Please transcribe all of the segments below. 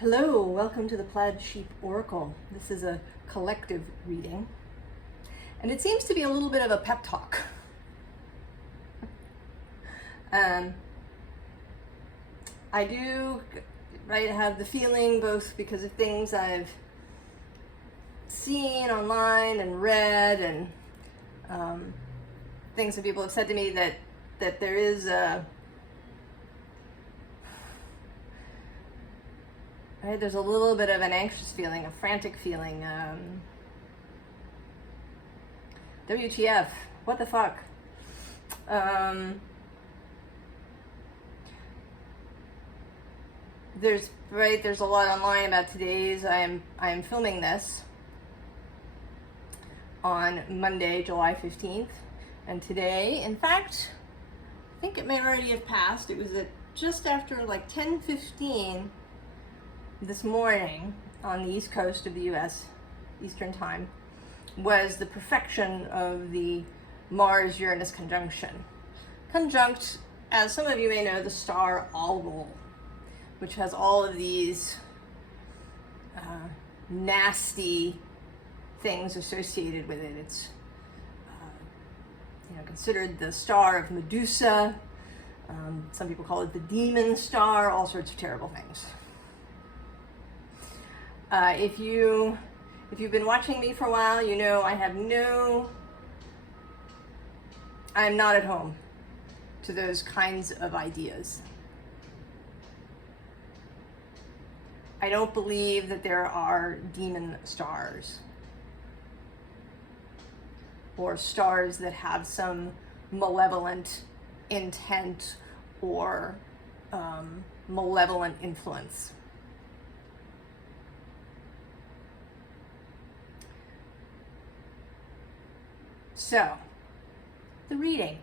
Hello, welcome to the Plaid Sheep Oracle. This is a collective reading, and it seems to be a little bit of a pep talk. I do have the feeling, both because of things I've seen online and read, and things that people have said to me, that there is there's a little bit of an anxious feeling, a frantic feeling. WTF? What the fuck? There's a lot online about today's. I am filming this on Monday, July 15th, and today, in fact, I think it may already have passed. It was at just after like 10:15 this morning on the east coast of the US, Eastern Time, was the perfection of the Mars-Uranus conjunction. Conjunct, as some of you may know, the star Algol, which has all of these nasty things associated with it. It's considered the star of Medusa. Some people call it the demon star, all sorts of terrible things. If you've been watching me for a while, you know I'm not at home to those kinds of ideas. I don't believe that there are demon stars or stars that have some malevolent intent or malevolent influence. So, the reading.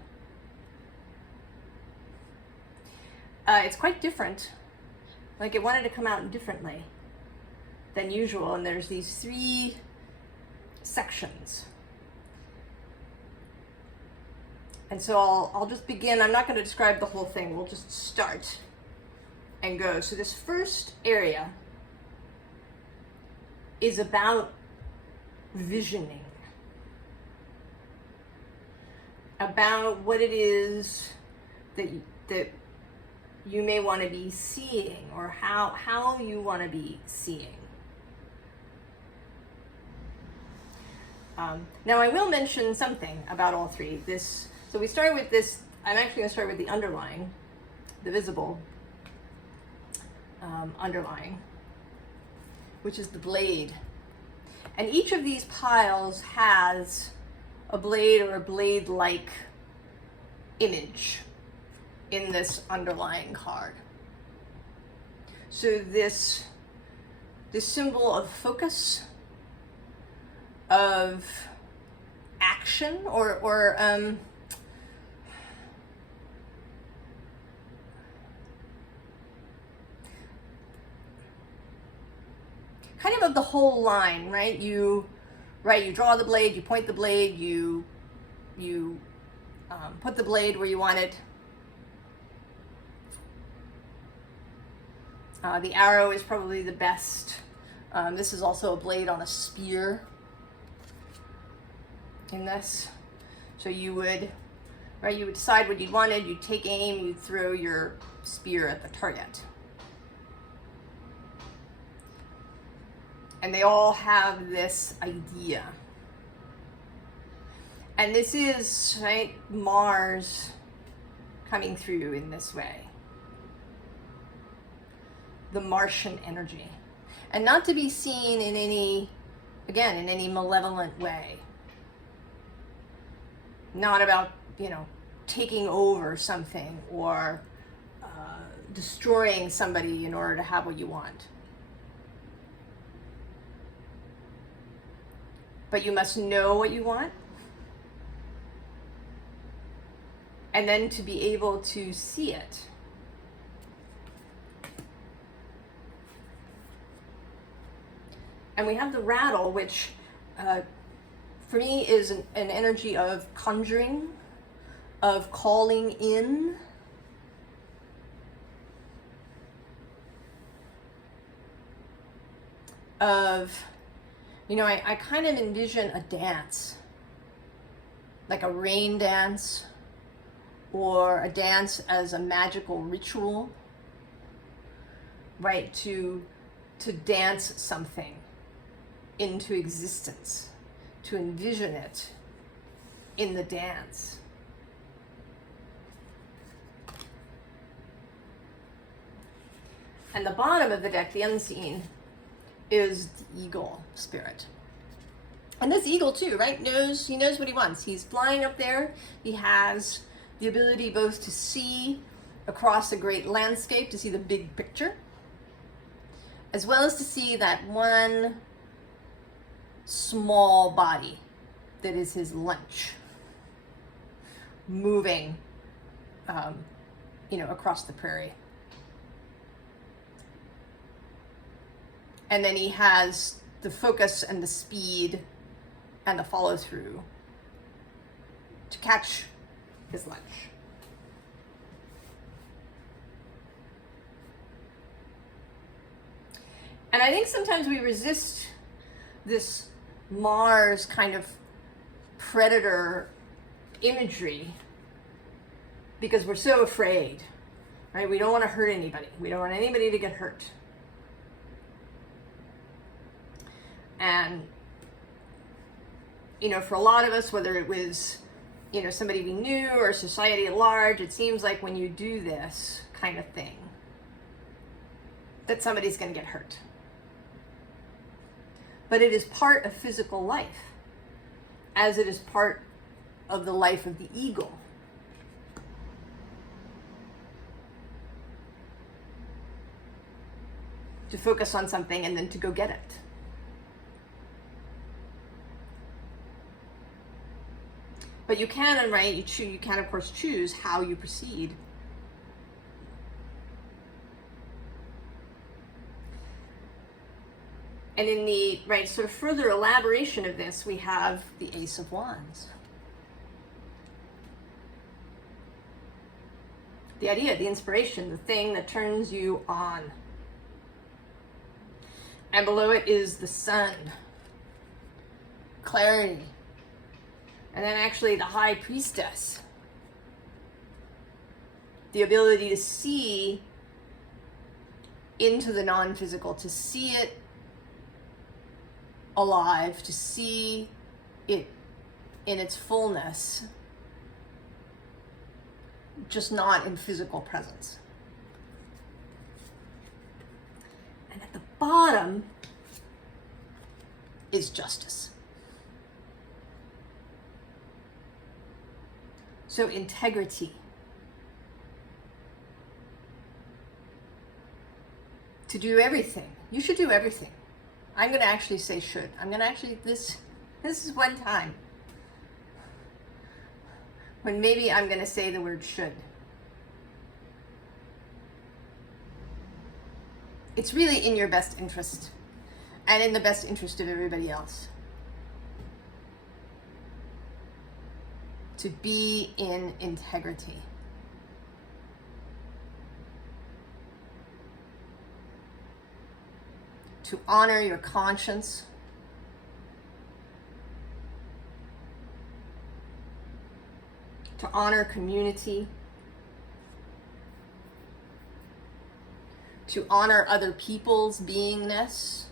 It's quite different. Like, it wanted to come out differently than usual, and there's these 3 sections. And so I'll just begin. I'm not going to describe the whole thing. We'll just start and go. So this first area is about visioning, about what it is that you may want to be seeing, or how you want to be seeing. Now I will mention something about all 3. So we start with this. I'm actually going to start with the underlying, the visible underlying, which is the blade. And each of these piles has a blade or a blade-like image in this underlying card. So this symbol of focus, of action, or kind of the whole line, right? You draw the blade, you point the blade, you put the blade where you want it. The arrow is probably the best. This is also a blade on a spear in this. So you would decide what you wanted, you'd take aim, you'd throw your spear at the target. And they all have this idea. And this is, right, Mars coming through in this way. The Martian energy. And not to be seen in any malevolent way. Not about, taking over something or destroying somebody in order to have what you want. But you must know what you want, and then to be able to see it. And we have the rattle, which for me is an energy of conjuring, of calling in, of, you know, I kind of envision a dance, like a rain dance, or a dance as a magical ritual, right? To dance something into existence, to envision it in the dance. And the bottom of the deck, the unseen, is the eagle spirit. And this eagle too, right, he knows what he wants. He's flying up there. He has the ability both to see across a great landscape, to see the big picture, as well as to see that one small body that is his lunch, moving, you know, across the prairie. And then he has the focus and the speed and the follow through to catch his lunch. And I think sometimes we resist this Mars kind of predator imagery because we're so afraid, right? We don't want to hurt anybody. We don't want anybody to get hurt. And, you know, for a lot of us, whether it was, you know, somebody we knew or society at large, it seems like when you do this kind of thing, that somebody's going to get hurt. But it is part of physical life, as it is part of the life of the eagle. To focus on something and then to go get it. But you can, right? You can, of course, choose how you proceed. And in the, right, sort of further elaboration of this, we have the Ace of Wands. The idea, the inspiration, the thing that turns you on. And below it is the sun, clarity. And then actually the High Priestess, the ability to see into the non-physical, to see it alive, to see it in its fullness, just not in physical presence. And at the bottom is Justice. So integrity. To do everything. You should do everything. I'm going to actually say should. I'm going to actually, this is one time when maybe I'm going to say the word should. It's really in your best interest and in the best interest of everybody else to be in integrity. To honor your conscience, to honor community, to honor other people's beingness,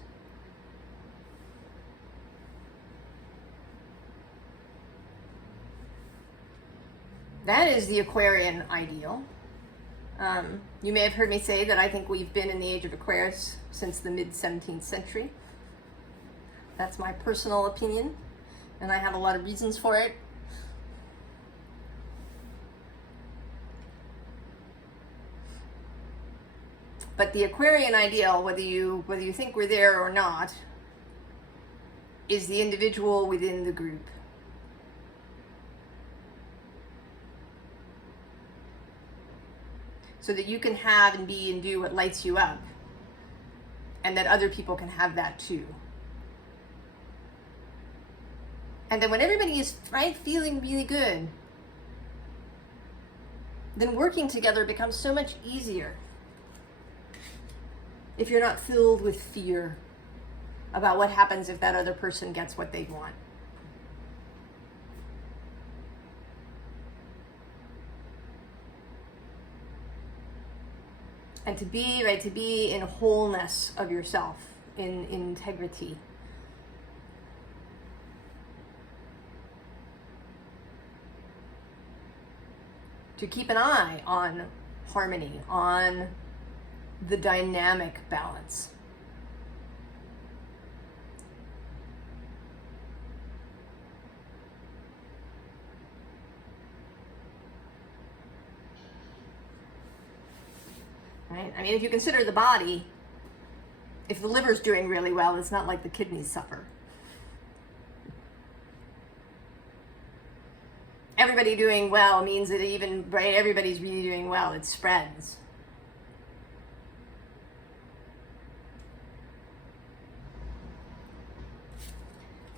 that is the Aquarian ideal. You may have heard me say that I think we've been in the age of Aquarius since the mid-17th century. That's my personal opinion, and I have a lot of reasons for it. But the Aquarian ideal, whether you think we're there or not, is the individual within the group. So that you can have and be and do what lights you up, and that other people can have that too. And then when everybody is feeling really good, then working together becomes so much easier. If you're not filled with fear, about what happens if that other person gets what they want. And to be, right, to be in wholeness of yourself, in integrity. To keep an eye on harmony, on the dynamic balance. Right? I mean, if you consider the body, if the liver's doing really well, it's not like the kidneys suffer. Everybody doing well means that even, right, everybody's really doing well. It spreads.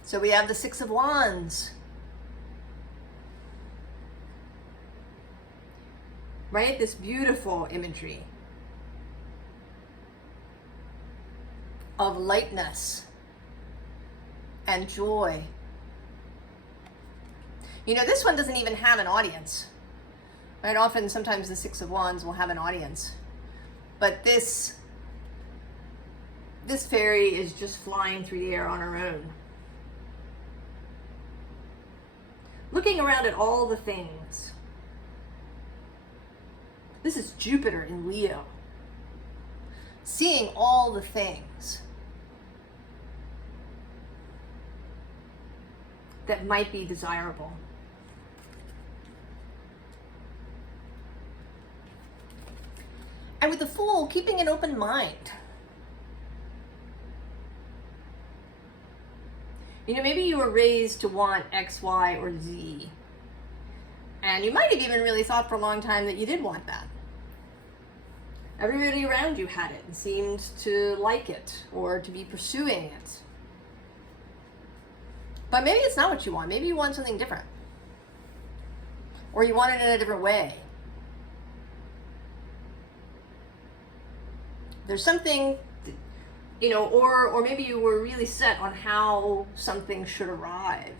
So we have the Six of Wands. Right? This beautiful imagery of lightness and joy. You know, this one doesn't even have an audience. Right? Often, sometimes the Six of Wands will have an audience. But this fairy is just flying through the air on her own. Looking around at all the things. This is Jupiter in Leo. Seeing all the things that might be desirable. And with the Fool, keeping an open mind. You know, maybe you were raised to want X, Y, or Z. And you might have even really thought for a long time that you did want that. Everybody around you had it and seemed to like it or to be pursuing it. But maybe it's not what you want. Maybe you want something different. Or you want it in a different way. There's something, you know, or maybe you were really set on how something should arrive.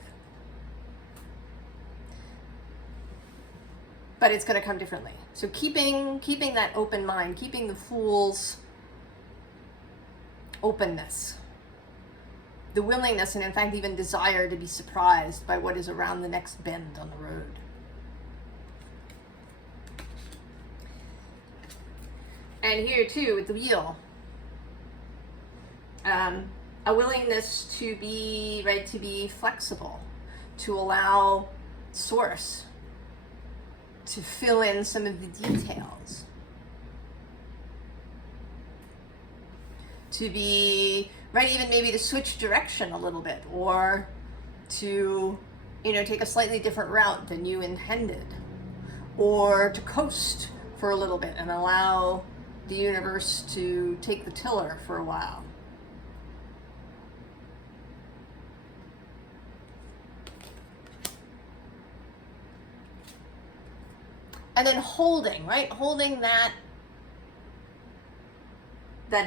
But it's going to come differently. So keeping that open mind, keeping the Fool's openness, the willingness and in fact even desire to be surprised by what is around the next bend on the road. And here too with the Wheel, a willingness to be, right, to be flexible, to allow Source to fill in some of the details, to be, right, even maybe to switch direction a little bit, or to, you know, take a slightly different route than you intended, or to coast for a little bit and allow the universe to take the tiller for a while. And then holding, right? Holding that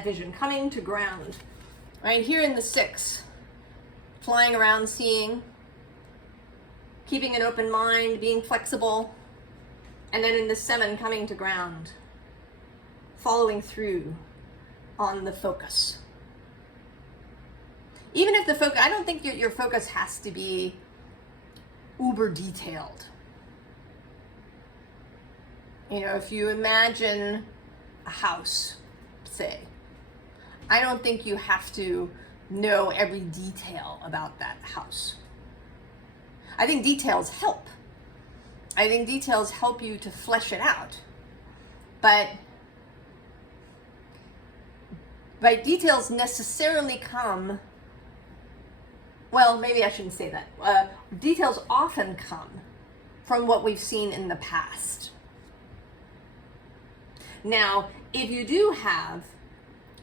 vision, coming to ground. Right here in the 6, flying around, seeing, keeping an open mind, being flexible. And then in the 7, coming to ground, following through on the focus. Even if the focus, I don't think your focus has to be uber detailed. You know, if you imagine a house, say, I don't think you have to know every detail about that house. I think details help. I think details help you to flesh it out. But details necessarily come, well, maybe I shouldn't say that. Details often come from what we've seen in the past. Now, if you do have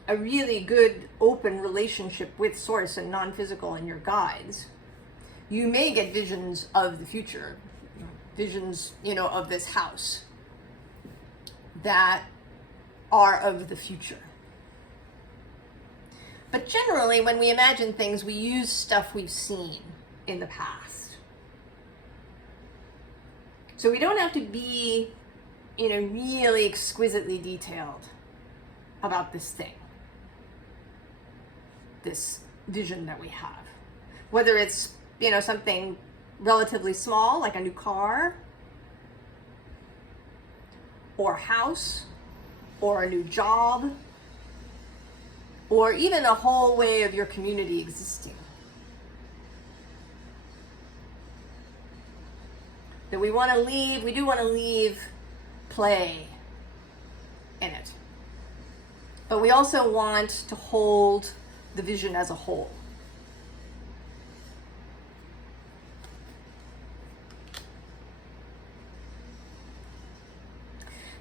a really good open relationship with Source and non-physical in your guides, you may get visions of the future, visions, you know, of this house that are of the future. But generally, when we imagine things, we use stuff we've seen in the past. So we don't have to be, really exquisitely detailed about this thing, this vision that we have. Whether it's, something relatively small, like a new car, or a house, or a new job, or even a whole way of your community existing. That we do want to leave play in it. But we also want to hold the vision as a whole.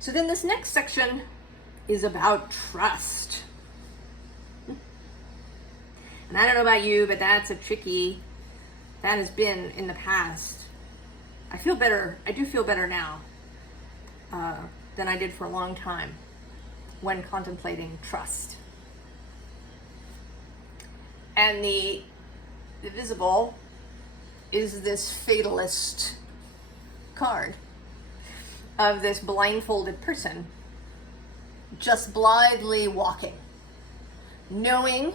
So then this next section is about trust. And I don't know about you, but that has been in the past. I do feel better now than I did for a long time when contemplating trust. And the visible is this fatalist card of this blindfolded person just blithely walking, knowing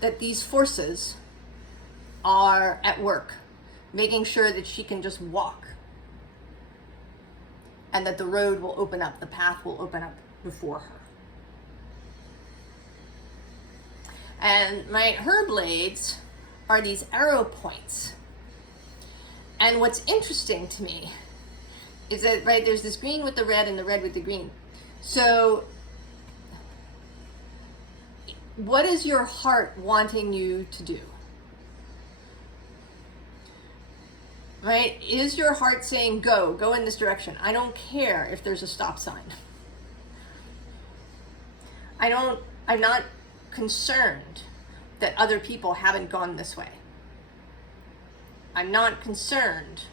that these forces are at work, making sure that she can just walk and that the road will open up, the path will open up before her. And her blades are these arrow points. And what's interesting to me is that, there's this green with the red and the red with the green. So what is your heart wanting you to do? Is your heart saying, go in this direction? I don't care if there's a stop sign. I'm not concerned that other people haven't gone this way. I'm not concerned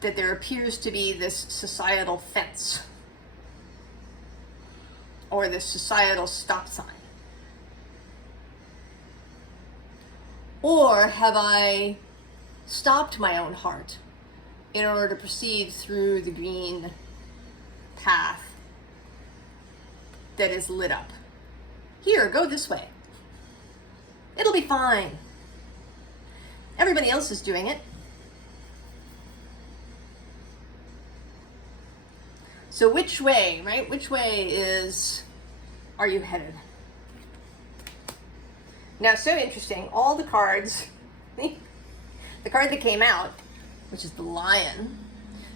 that there appears to be this societal fence or this societal stop sign. Or have I stopped my own heart in order to proceed through the green path that is lit up? Here, go this way. It'll be fine. Everybody else is doing it. So which way, Which way are you headed? Now, so interesting, all the cards, the card that came out, which is the lion.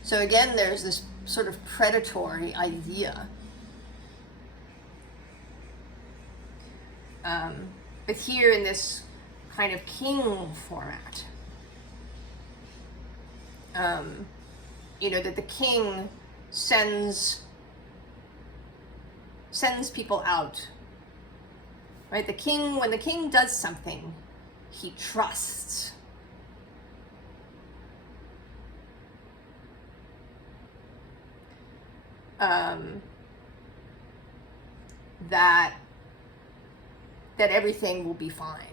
So again, there's this sort of predatory idea. But here in this kind of king format, that the king sends people out. When the king does something, he trusts. That everything will be fine.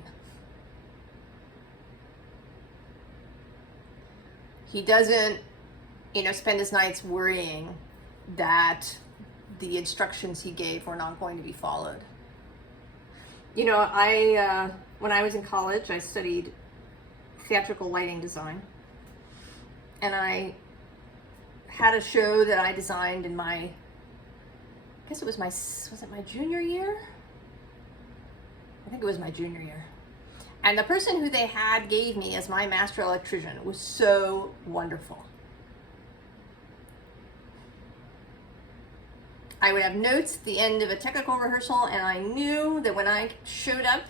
He doesn't, spend his nights worrying that the instructions he gave were not going to be followed. When I was in college, I studied theatrical lighting design. And I had a show that I designed in was it my junior year? I think it was my junior year. And the person who they gave me as my master electrician was so wonderful. I would have notes at the end of a technical rehearsal, and I knew that when I showed up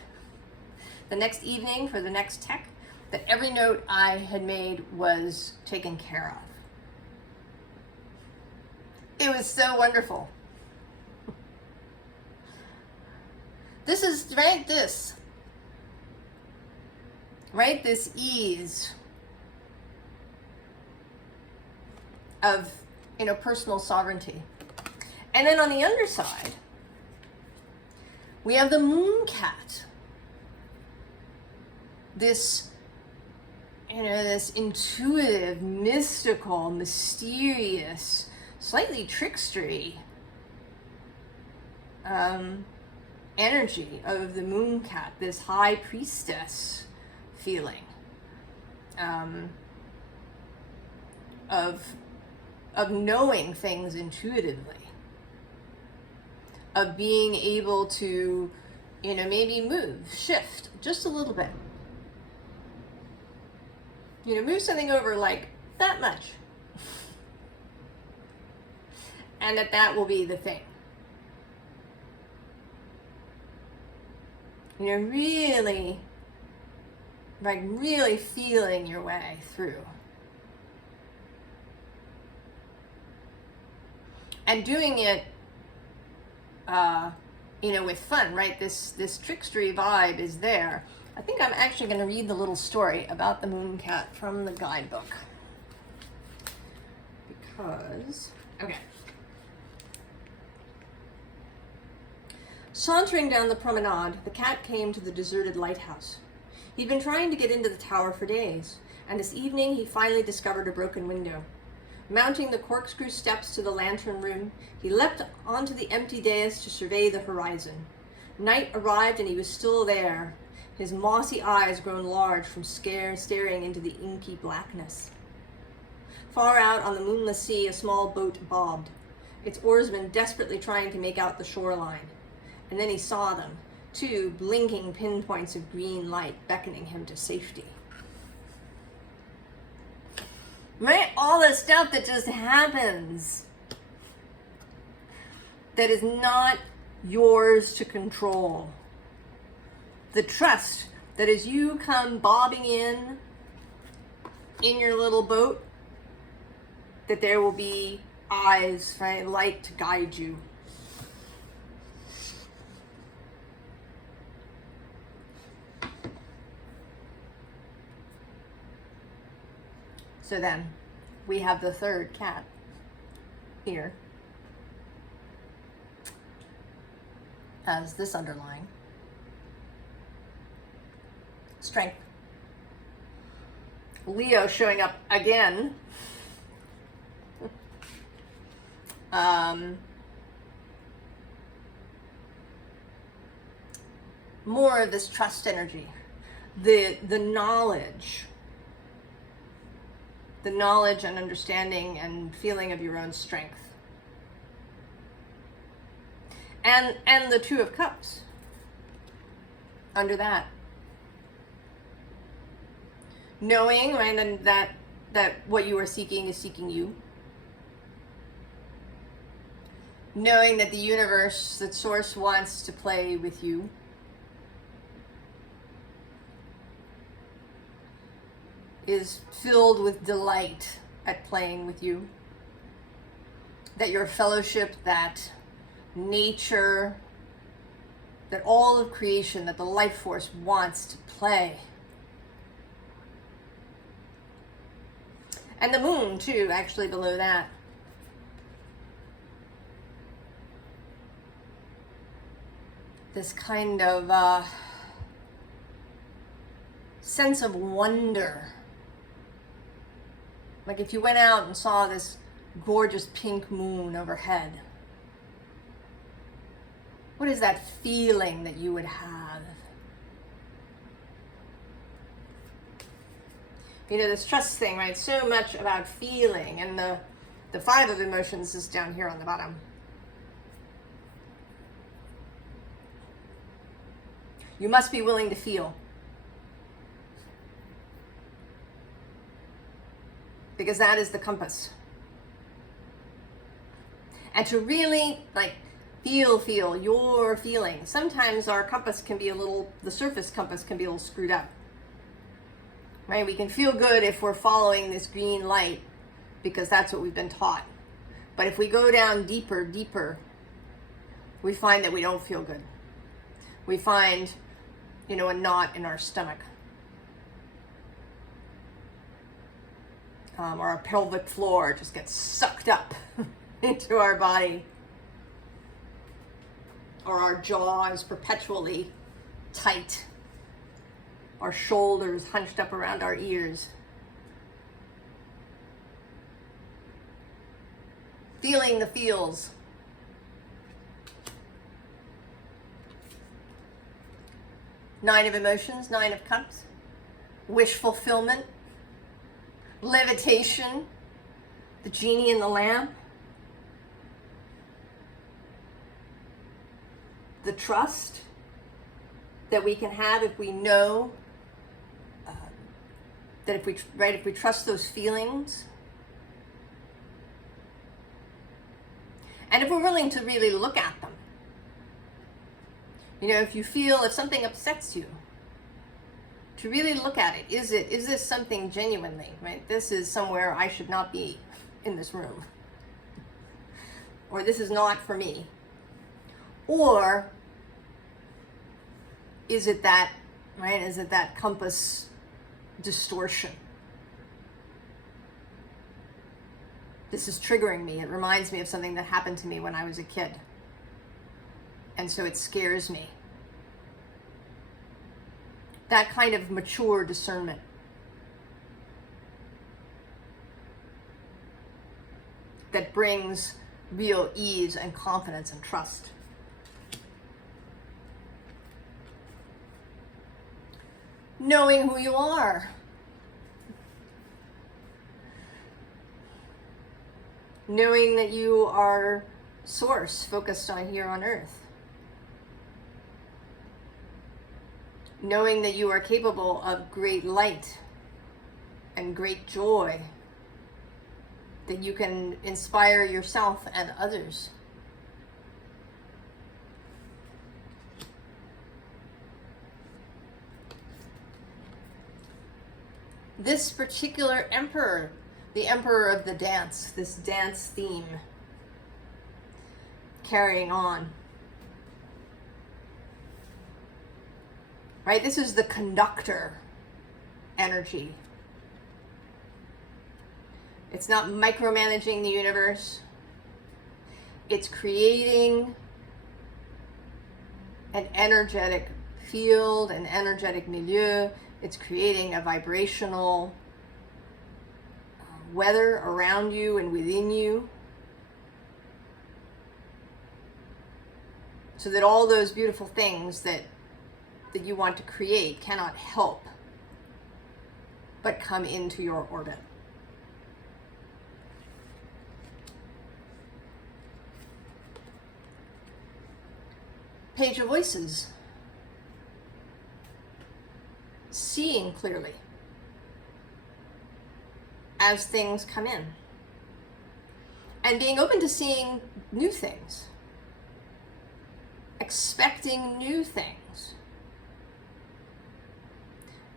the next evening for the next tech, that every note I had made was taken care of. It was so wonderful. This is, this ease of, personal sovereignty. And then on the underside, we have the moon cat. this, this intuitive, mystical, mysterious, slightly trickstery energy of the moon cat, this high priestess feeling of knowing things intuitively, of being able to, maybe move, shift just a little bit. Move something over like that much. And that will be the thing. Really, really feeling your way through. And doing it, with fun, right? This trickstery vibe is there. I think I'm actually going to read the little story about the moon cat from the guidebook. Because, okay. Sauntering down the promenade, the cat came to the deserted lighthouse. He'd been trying to get into the tower for days, and this evening he finally discovered a broken window. Mounting the corkscrew steps to the lantern room, he leapt onto the empty dais to survey the horizon. Night arrived and he was still there, his mossy eyes grown large from staring into the inky blackness. Far out on the moonless sea, a small boat bobbed, its oarsmen desperately trying to make out the shoreline. And then he saw them, two blinking pinpoints of green light beckoning him to safety. Right? All the stuff that just happens that is not yours to control. The trust that as you come bobbing in your little boat, that there will be eyes, right, light to guide you. So then, we have the third cat here as this underlying. Strength. Leo showing up again. More of this trust energy. The knowledge and understanding and feeling of your own strength. And the Two of Cups under that. Knowing, right, and that what you are seeking is seeking you. Knowing that the universe, that Source wants to play with you. Is filled with delight at playing with you. That your fellowship, that nature, that all of creation, that the life force wants to play. And the moon, too, actually below that. This kind of sense of wonder. Like if you went out and saw this gorgeous pink moon overhead, what is that feeling that you would have? This trust thing, right? So much about feeling, and the Five of Emotions is down here on the bottom. You must be willing to feel. Because that is the compass. And to really feel your feelings. Sometimes our compass can be the surface compass can be a little screwed up. Right? We can feel good if we're following this green light because that's what we've been taught. But if we go down deeper, we find that we don't feel good. We find, a knot in our stomach. Or our pelvic floor just gets sucked up into our body. Or our jaw is perpetually tight. our shoulders hunched up around our ears. Feeling the feels. Nine of emotions, Nine of Cups. Wish fulfillment. Levitation. The genie in the lamp. The trust that we can have if we know that if we trust those feelings, and if we're willing to really look at them. You know, if something upsets you, to really look at it. Is this something genuinely, right? This is somewhere I should not be in this room. Or this is not for me. Or is it that, right? Is it that compass distortion? This is triggering me. It reminds me of something that happened to me when I was a kid. And so it scares me. That kind of mature discernment. That brings real ease and confidence and trust. Knowing who you are. Knowing that you are source focused on here on earth. Knowing that you are capable of great light and great joy. That you can inspire yourself and others. This particular emperor, the emperor of the dance, this dance theme, carrying on. Right? This is the conductor energy. It's not micromanaging the universe. It's creating an energetic field, an energetic milieu. It's creating a vibrational weather around you and within you. So that all those beautiful things that you want to create cannot help but come into your orbit. Page of Voices. Seeing clearly as things come in. And being open to seeing new things. Expecting new things.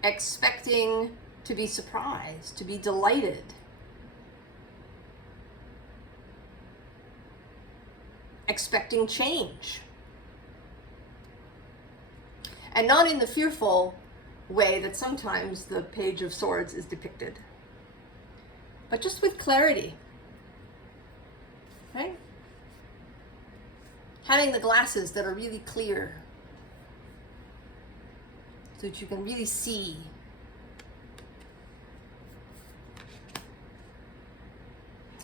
Expecting to be surprised, to be delighted. Expecting change. And not in the fearful way that sometimes the Page of Swords is depicted, but just with clarity, right? Having the glasses that are really clear so that you can really see.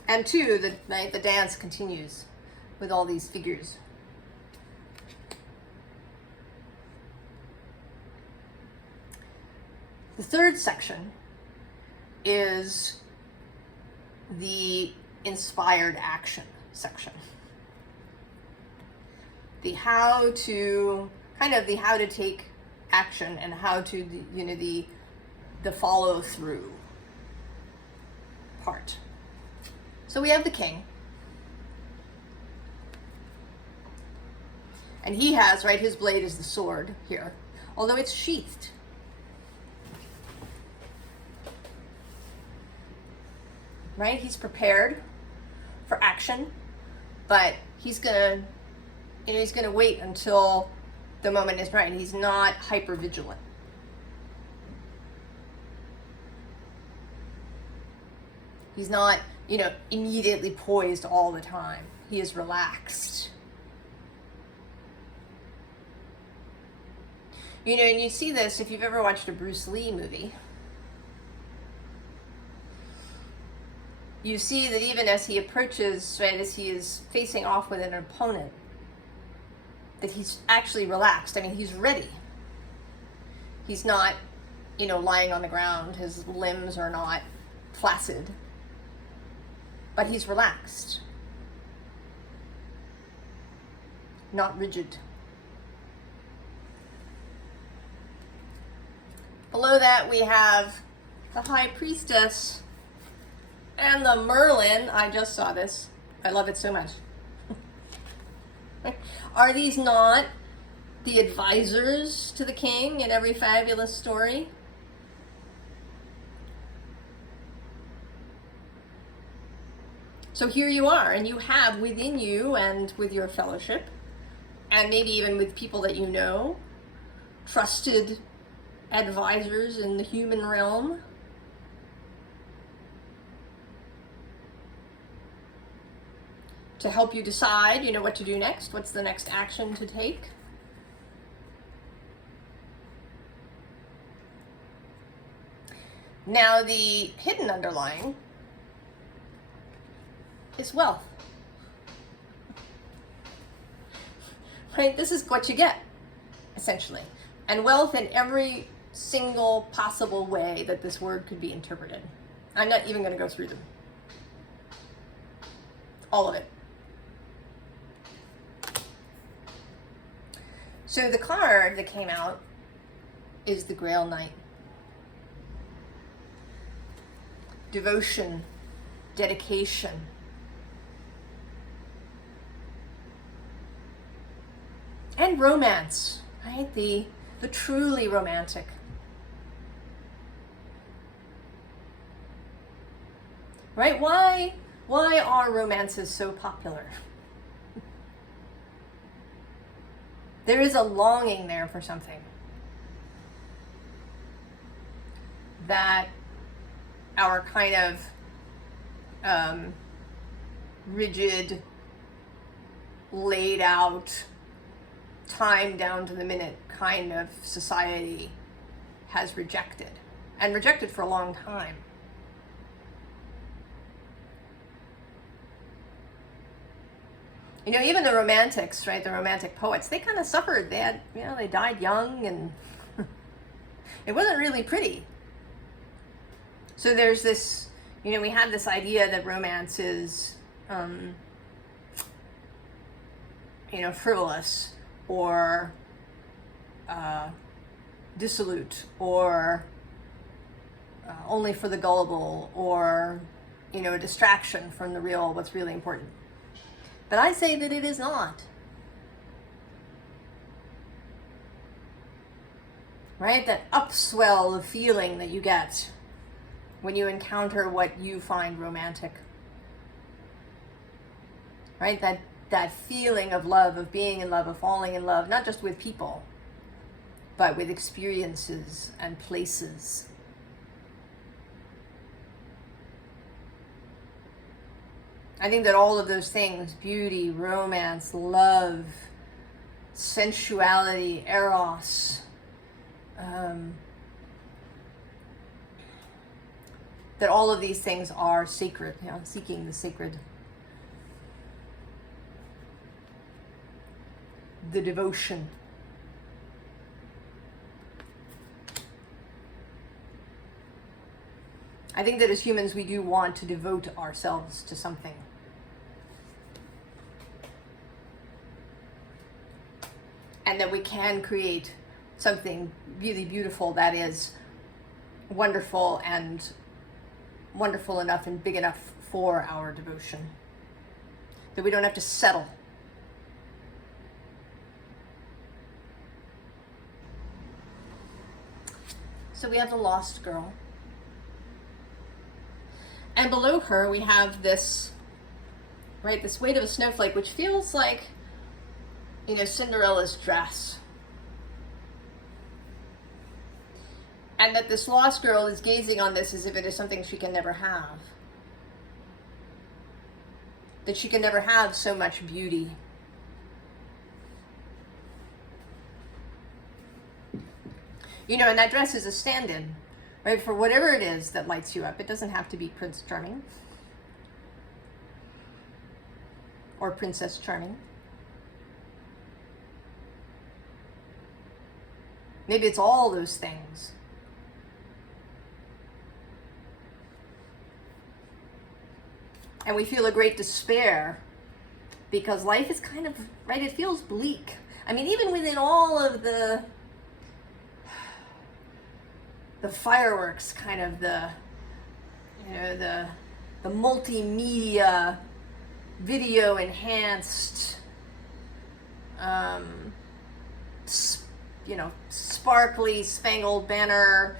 And two, the dance continues with all these figures. The third section is the inspired action section. The how to take action and how to, the follow through part. So we have the king. And he has, right, his blade is the sword here, although it's sheathed. Right? He's prepared for action, but he's gonna wait until the moment is right. He's not hyper vigilant. He's not, immediately poised all the time. He is relaxed. You know, and you see this if you've ever watched a Bruce Lee movie. You see that even as he approaches, right, as he is facing off with an opponent, that he's actually relaxed. I mean, he's ready. He's not, you know, lying on the ground. His limbs are not flaccid. But he's relaxed. Not rigid. Below that we have the High Priestess and the Merlin. I just saw this. I love it so much. Are these not the advisors to the king in every fabulous story? So here you are, and you have within you and with your fellowship, and maybe even with people that you know, trusted advisors in the human realm. To help you decide, you know, what to do next, what's the next action to take. Now the hidden underlying is wealth. Right? This is what you get, essentially. And wealth in every single possible way that this word could be interpreted. I'm not even going to go through them. All of it. So the card that came out is the Grail Knight. Devotion, dedication. And romance, right? The truly romantic. Right? Why are romances so popular? There is a longing there for something that our kind of rigid, laid out, time down to the minute kind of society has rejected, and rejected for a long time. You know, even the romantics, right, the romantic poets, they kind of suffered. They had, you know, they died young, and it wasn't really pretty. So there's this, you know, we have this idea that romance is, you know, frivolous, or dissolute, or only for the gullible, or, you know, a distraction from the real, what's really important. But I say that it is not. Right? That upswell of feeling that you get when you encounter what you find romantic. Right? That feeling of love, of being in love, of falling in love, not just with people, but with experiences and places. I think that all of those things, beauty, romance, love, sensuality, eros, that all of these things are sacred, you know, seeking the sacred. The devotion. I think that as humans, we do want to devote ourselves to something. And that we can create something really beautiful that is wonderful, and wonderful enough and big enough for our devotion. That we don't have to settle. So we have the lost girl. And below her we have this, right, this weight of a snowflake, which feels like, you know, Cinderella's dress. And that this lost girl is gazing on this as if it is something she can never have. That she can never have so much beauty. You know, and that dress is a stand-in, right? For whatever it is that lights you up. It doesn't have to be Prince Charming or Princess Charming. Maybe it's all those things. And we feel a great despair because life is kind of, right, it feels bleak. I mean, even within all of the fireworks, kind of the, you know, the multimedia, video enhanced, you know, sparkly spangled banner,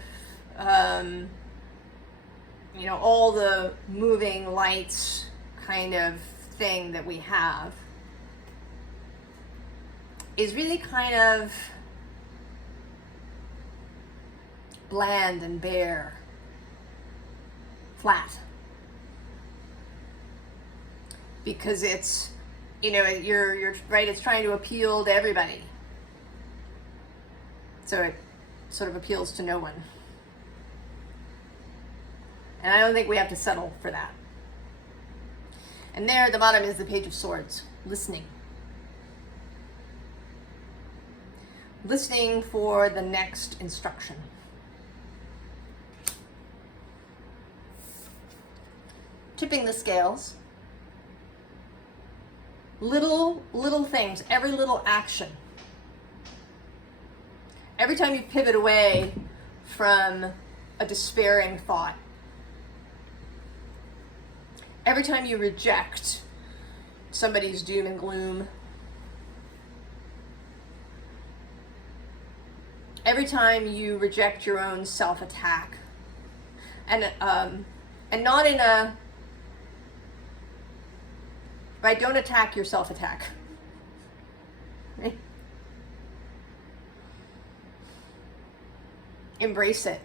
you know, all the moving lights kind of thing that we have is really kind of bland and bare, flat. Because it's, you know, you're right, it's trying to appeal to everybody. So it sort of appeals to no one. And I don't think we have to settle for that. And there at the bottom is the Page of Swords, listening. Listening for the next instruction. Tipping the scales. Little things, every little action. Every time you pivot away from a despairing thought. Every time you reject somebody's doom and gloom. Every time you reject your own self-attack. And not in a, right, don't attack your self-attack. Right? Embrace it.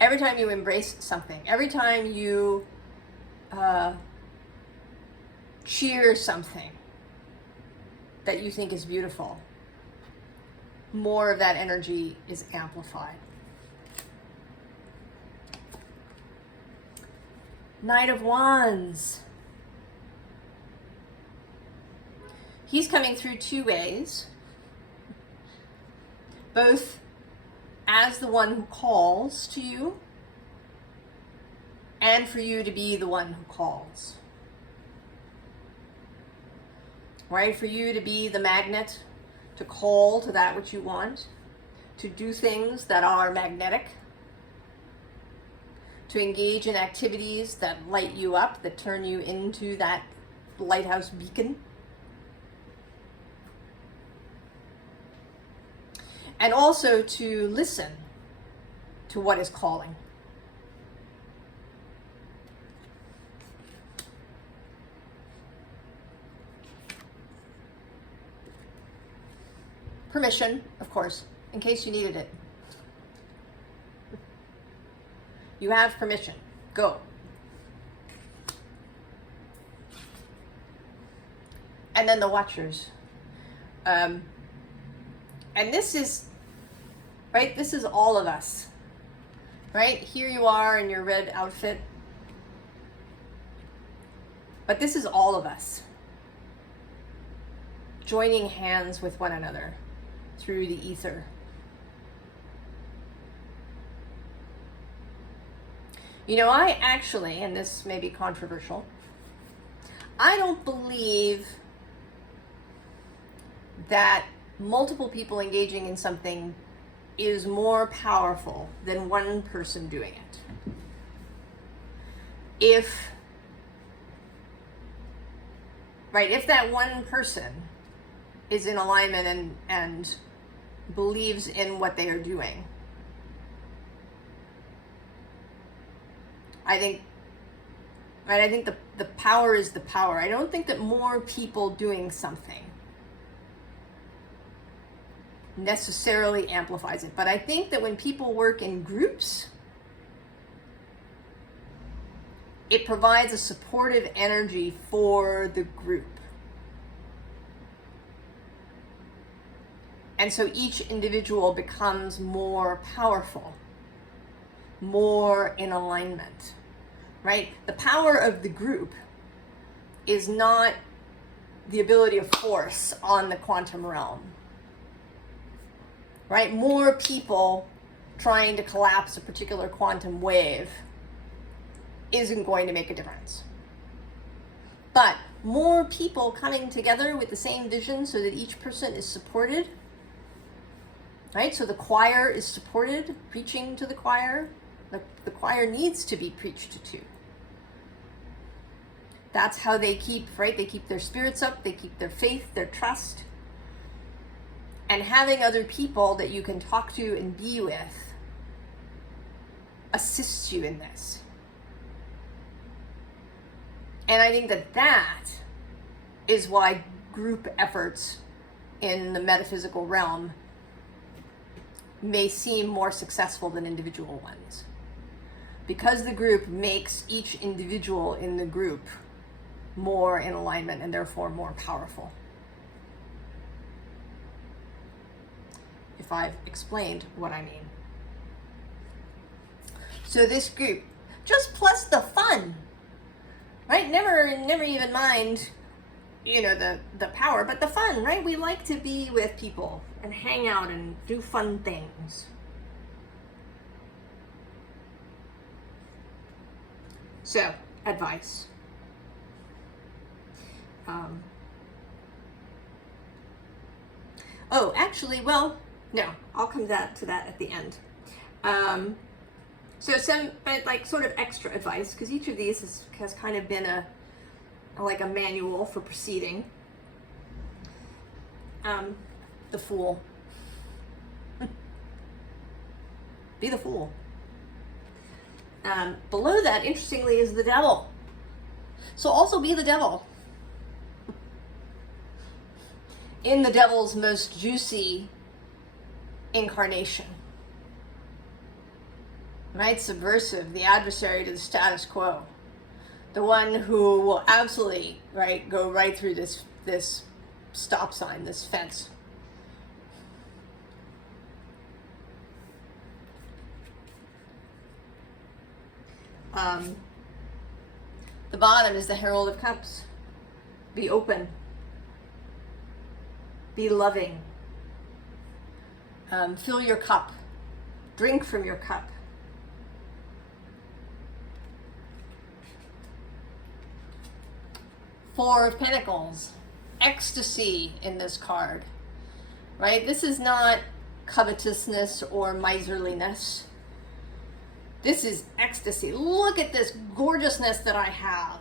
Every time you embrace something, every time you cheer something that you think is beautiful, more of that energy is amplified. Knight of Wands. He's coming through two ways. Both as the one who calls to you, and for you to be the one who calls. Right? For you to be the magnet, to call to that which you want, to do things that are magnetic, to engage in activities that light you up, that turn you into that lighthouse beacon. And also to listen to what is calling. Permission, of course, in case you needed it. You have permission. Go. And then the Watchers. And this is, right, this is all of us. Right? Here you are in your red outfit. But this is all of us. Joining hands with one another through the ether. You know, I actually, and this may be controversial, I don't believe that multiple people engaging in something is more powerful than one person doing it. If that one person is in alignment and believes in what they are doing, I think the power is the power. I don't think that more people doing something necessarily amplifies it. But I think that when people work in groups, it provides a supportive energy for the group. And so each individual becomes more powerful, more in alignment, right? The power of the group is not the ability of force on the quantum realm, right? More people trying to collapse a particular quantum wave isn't going to make a difference. But more people coming together with the same vision so that each person is supported, right? So the choir is supported, preaching to the choir. The choir needs to be preached to. That's how they keep, right? They keep their spirits up, they keep their faith, their trust. And having other people that you can talk to and be with assists you in this. And I think that that is why group efforts in the metaphysical realm may seem more successful than individual ones. Because the group makes each individual in the group more in alignment and therefore more powerful. If I've explained what I mean. So this group, just plus the fun, right? Never even mind, you know, the power, but the fun, right? We like to be with people and hang out and do fun things. So, advice. Oh, actually, well, no, I'll come to that at the end. So some like sort of extra advice, because each of these has kind of been like a manual for proceeding. The Fool. Be the Fool. Below that, interestingly, is the Devil. So also be the Devil. In the Devil's most juicy incarnation. Right? Subversive, the adversary to the status quo. The one who will absolutely, right, go right through this stop sign, this fence. The bottom is the Herald of Cups. Be open. Be loving. Fill your cup. Drink from your cup. Four of Pentacles. Ecstasy in this card. Right? This is not covetousness or miserliness. This is ecstasy. Look at this gorgeousness that I have.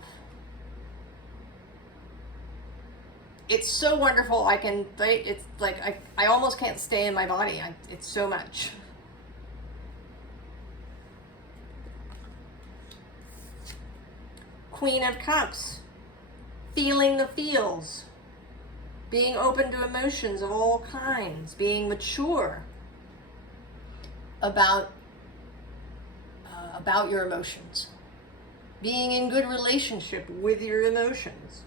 It's so wonderful. I can, it's like, I almost can't stay in my body. It's so much. Queen of Cups. Feeling the feels. Being open to emotions of all kinds. Being mature about your emotions. Being in good relationship with your emotions.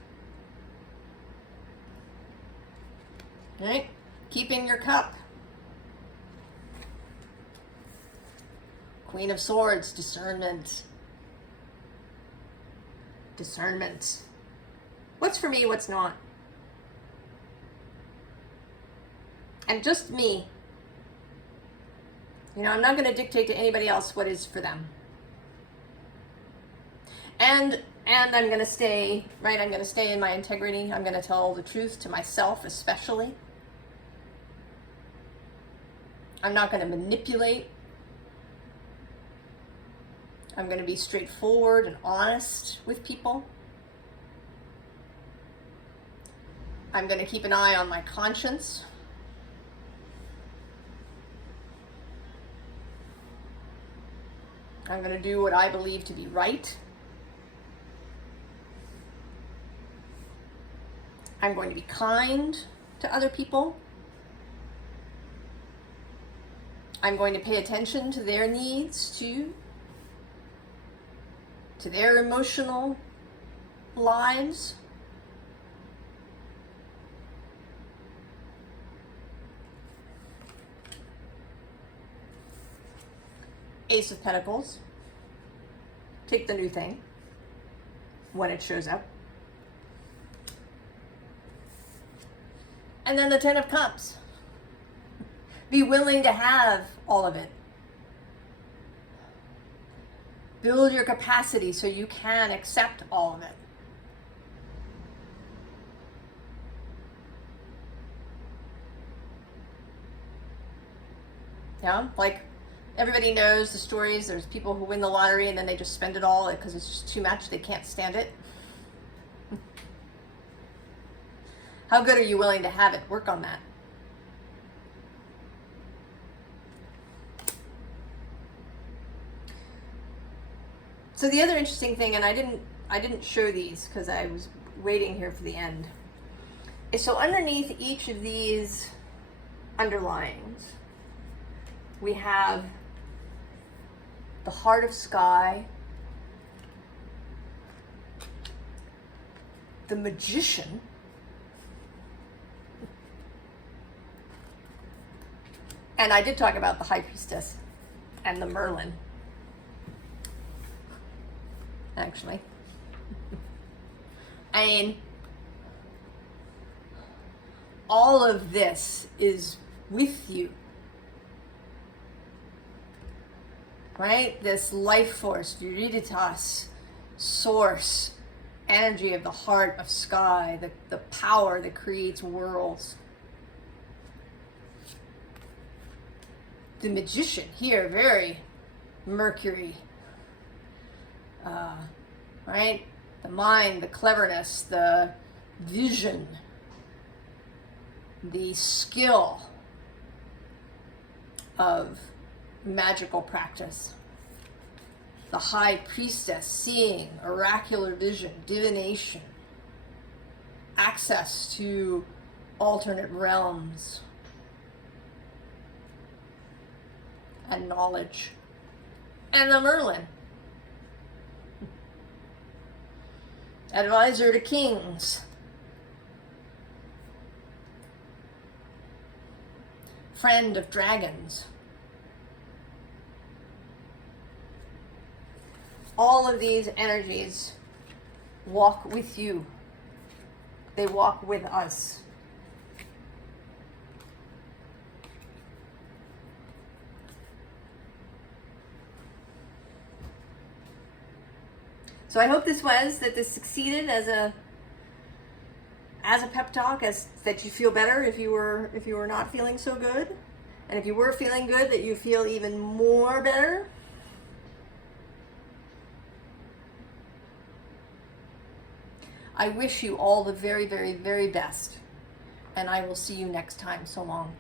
Right? Keeping your cup. Queen of Swords, discernment. Discernment. What's for me, what's not? And just me. You know, I'm not going to dictate to anybody else what is for them. And I'm going to stay, right? I'm going to stay in my integrity. I'm going to tell the truth to myself, especially. I'm not going to manipulate. I'm going to be straightforward and honest with people. I'm going to keep an eye on my conscience. I'm going to do what I believe to be right. I'm going to be kind to other people. I'm going to pay attention to their needs too, to their emotional lives. Ace of Pentacles. Take the new thing when it shows up. And then the Ten of Cups. Be willing to have all of it. Build your capacity so you can accept all of it. Yeah, like everybody knows the stories. There's people who win the lottery and then they just spend it all because it's just too much. They can't stand it. How good are you willing to have it? Work on that. So the other interesting thing, and I didn't show these because I was waiting here for the end, is so underneath each of these underlines, we have the Heart of Sky, the Magician, and I did talk about the High Priestess and the Merlin, actually. I mean, all of this is with you. Right? This life force, viriditas, source, energy of the heart of sky, the power that creates worlds. The Magician here, very Mercury. Right? The mind, the cleverness, the vision, the skill of magical practice. The High Priestess, seeing, oracular vision, divination, access to alternate realms, and knowledge. And the Merlin, advisor to kings, friend of dragons. All of these energies walk with you. They walk with us. So I hope that this succeeded as a pep talk, that you feel better if you were not feeling so good, and if you were feeling good, that you feel even more better. I wish you all the very, very, very best, and I will see you next time. So long.